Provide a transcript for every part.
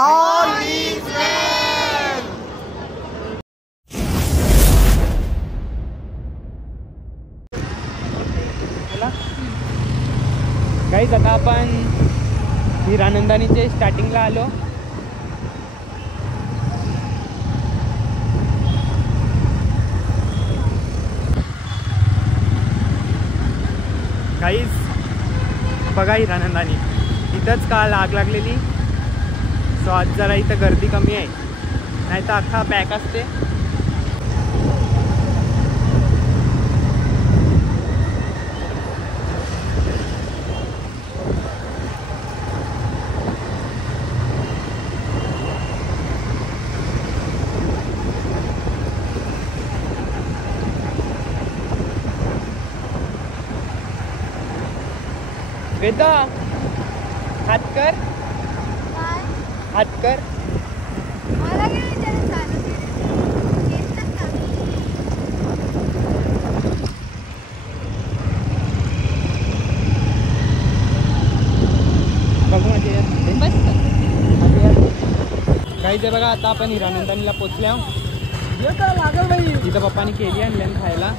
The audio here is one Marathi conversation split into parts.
All is well. गाईज आता आपण हिरानंदानीचे स्टार्टिंगला आलो. गाईज बघा हिरानंदानी इथंच काल आग लागलेली. सो आज जरा इथं गर्दी कमी आहे, नाही तर अख्खा पॅक असते. वेदा हात कर, हात कर. बघू माझे काही ते बघा. आता आपण हिरानंदानीला पोचल्या. लागल बाई इथं पप्पानी केली आणल्यान खायला.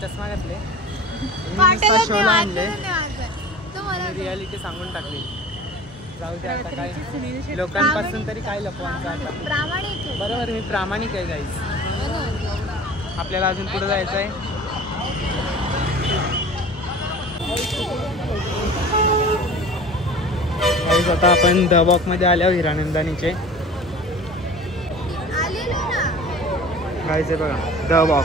चष्मा घातले, शोला आणले, रियालिटी सांगून टाकली. जाऊ दे आता, काय लोकांपासून तरी काय लपवायचं आता. बरोबर, मी प्रामाणिक आहे गाईज. आपल्याला अजून पुढे जायचं आहे. गाईज आता आपण द वॉक मध्ये आल्यावर हिरानंदानीचे. गाईज हे बघा द वॉक.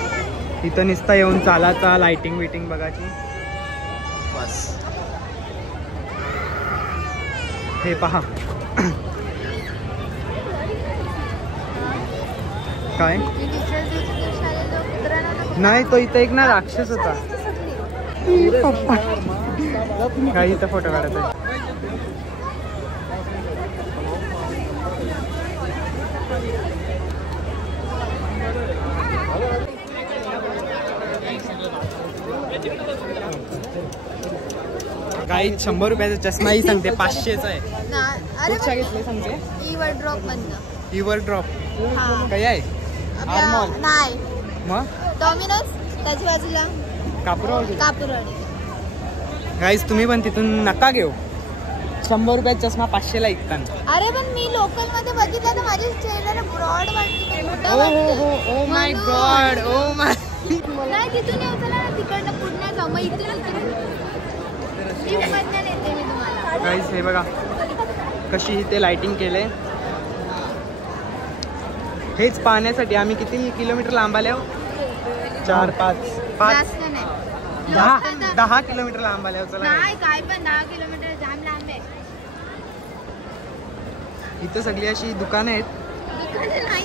इथं नुसता येऊन चालाचा, लाइटिंग विटिंग बघायची बस. हे पहा काय नाही, तो इथं एक ना राक्षस होता. काय इथं फोटो काढायचा. काही 100 रुपयाचा चष्मा ही सांगते, 500चा आहे. कुठचा घेतलं सांगते. इवर ड्रॉप मधनं. इवर ड्रॉप काय आहे? आरमॉल नाही, मग डॉमिनोज त्याच्या बाजूला कापूरवाडी. गाईज तुम्ही पण तिथून नका घेऊ. 100 रुपयाचा चष्मा 500ला विकताना. अरे पण मी लोकल मध्ये बघितलं तर माझ्या चेहऱ्याला ब्रॉड वाटते. Oh my God, oh my. नाही तिथून येऊ चला ना, तिकडनं पुढे जाऊ. मग इथून येते मी तुम्हाला. गाईज हे बघा कशी इथे लाइटिंग केले. हेच पाहण्यासाठी आम्ही किती किलोमीटर लांब आले. 4, 5, 10 किलोमीटर लांब आले. चला नाही काय पण 10 किलोमीटर जाम लांब आहे. इथं सगळी अशी दुकानं आहेत. दुकानं नाही,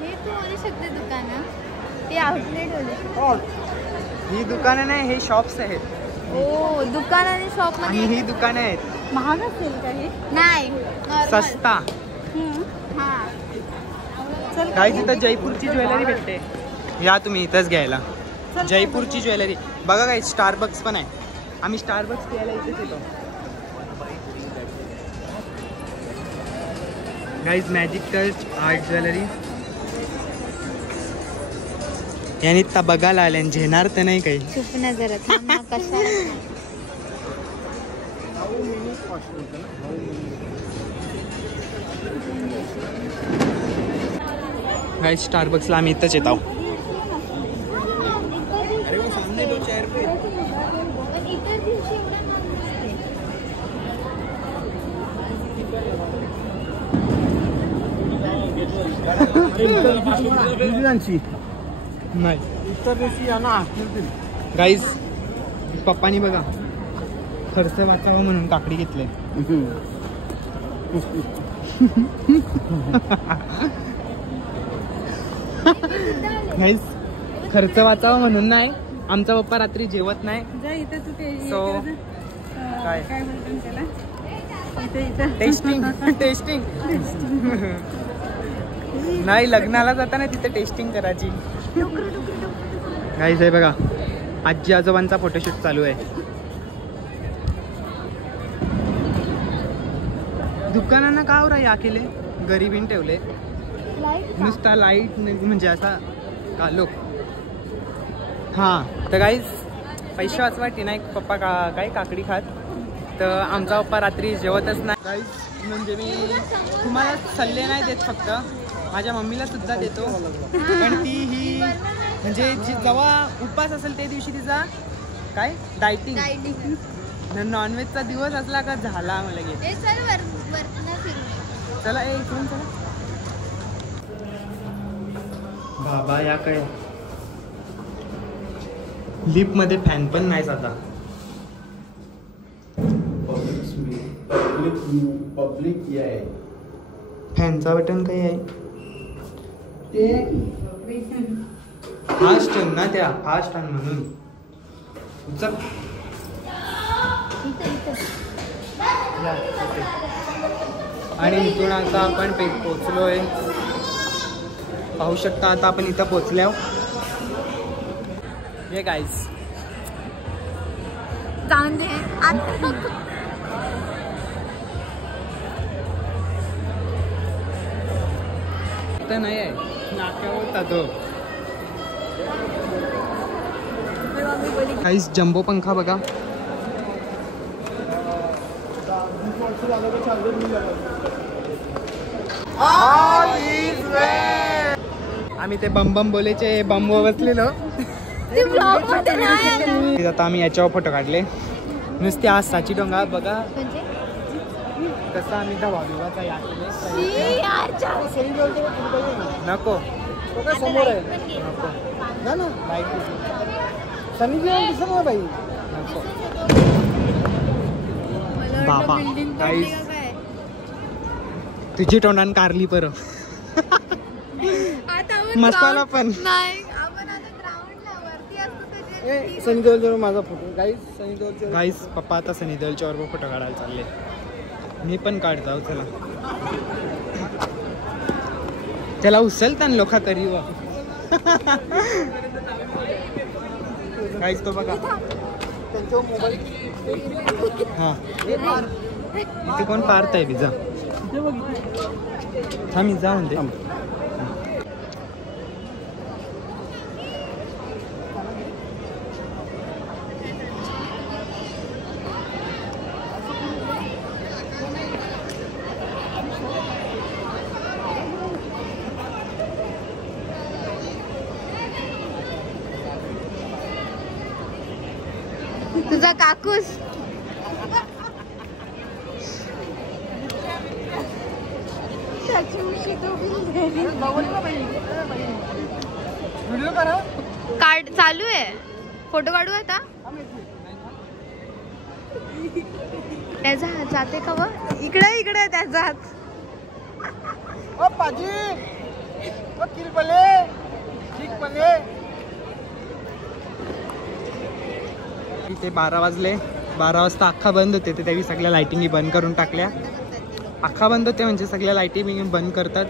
हे तू बोलू शकते दुकानं, ते आउटलेट होते. ही दुकानं नाही, हे शॉप्स आहेत. ओ दुकान आणि शॉप मध्ये. आणि ही दुकानं आहेत. महाग असेल का हे? नाही, सस्ता. हा काही तिथं जयपूरची ज्वेलरी भेटते. या तुम्ही इथंच घ्यायला. जयपूरची ज्वेलरी बघा. काही स्टारबक्स पण आहे. आम्ही स्टारबक्स घ्यायला इथेच येतो. Guys magic touch art jewellery यांनी ता बघायला आल्या. झेणार तर नाही काही. चुप ना जरा, थांब ना. कशा गाईज स्टारबक्सला आम्ही इथंच येत आहोत. नाही गाईज पप्पानी बघा खर्च वाचावं म्हणून काकडी घेतले. गाईज खर्च वाचावा म्हणून नाही. आमचा पप्पा रात्री जेवत नाही. सो काय टेस्टिंग टेस्टिंग नाही, लग्नाला जाताना तिथे टेस्टिंग करायची. गाईज आहे बघा, आजी आजोबांचा फोटोशूट चालू आहे. दुकानांना का हो या केले, गरिबीन ठेवले नुसता लाईट म्हणजे असा कालो. हां तर गाईज पैसे वाचवायचे नाही. पप्पा काय काकडी खात, तर आमचा पप्पा रात्री जेवतच नाही. गाईज म्हणजे मी तुम्हाला सल्ले नाही देत, फक्त माझ्या मम्मीला सुद्धा देतो. पण ती ही म्हणजे जेव्हा उपवास असेल त्या दिवशी तिचा काय डायटिंग, नॉनव्हेजचा दिवस असला का झाला मला घे. चला ए इकडून चला. बाबा या काय लिफ्ट मध्ये फॅन पण नाही जाता. पब्लिक आहे. फॅनचा बटन काही आहे फास्ट ना, त्या फास्ट म्हणून चल. आणि इथून आता आपण पोचलोय, पाहू शकता. आता आपण इथं पोचलो. ये गाईज जाऊन दे नाही आहे नाक्यावर होता तो. गाईज जम्बो पंखा बघा. आम्ही ते बम बम बोलेचे बंब बसलेलो. आता आम्ही याच्यावर फोटो काढले. नुसते आज साची डोंगा बघा कसं आम्ही दवा बिवाचा या केले. नको समोर आहे नको ना ना बाईक सनी दिसत बाई. नको बाबा गाईस तुझी तोंडान कारली पर मसाला पण सनी देओल माझा फोटो. गाईस सनी देओल गाईस पप्पा आता सनी देओलच्या वर फोटो काढायला चालले. मी पण काढतो चला. त्याला उचलता लोका तरी व गाईस तो बघा त्यांच्यावर मोबाईल. हां इथे कोण पार्थ आहे बिजा. हा मी जाऊन दे. तुझा काकूस व्हिडिओ करा. कार्ड चालू आहे. फोटो काढू आता. त्याचा हात जाते का व इकडे इकडे त्याचा हात. ओ पाजी ओ किरपले ठीक पले. इथे 12 वाजले. 12 वाजता अख्खा बंद होते, तर त्यावेळी सगळ्या लाईटिंगी बंद करून टाकल्या. अख्खा बंद होते म्हणजे सगळ्या लाईटिंग बंद करतात.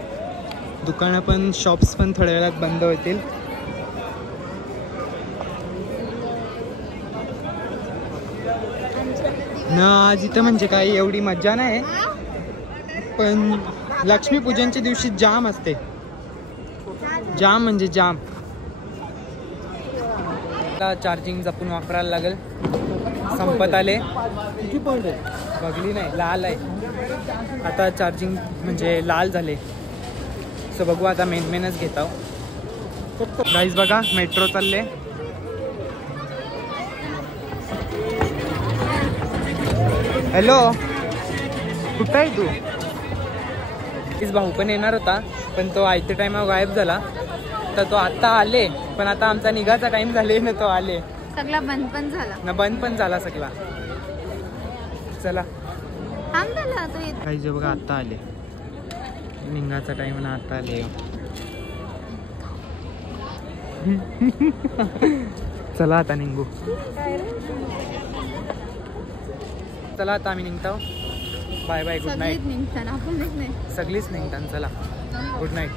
दुकानं पण शॉप्स पण थोड्या वेळात बंद होतील. ना आज इथं म्हणजे काही एवढी मज्जा नाही, पण लक्ष्मीपूजनच्या दिवशी जाम असते. जाम म्हणजे जाम. चार्जिंग जपून वापरायला लागेल. संपत आले. किती पॉईंट आहे बघली नाही, लाल आहे आता. चार्जिंग म्हणजे लाल झाले. सो बघू आता मेनच घेत आहोत. गाईज बघा मेट्रो चालले. हॅलो कुठं आहे तू? तीच भाऊ पण येणार होता, पण तो आयत्या टायमावर गायब झाला. तर तो आता आले, पण आता आमचा निघाचा टाइम झाले ना, तो आले. सगळा बंद पण झाला ना, बंद पण झाला सगळा. चला काही बघा आता आले. निघाचा टाइम ना, आता आले. चला आता निघू. चला आता आम्ही निघतो. Bye bye, good night. सगळीच निघताना सगळीच निघताना. चला गुड नाईट.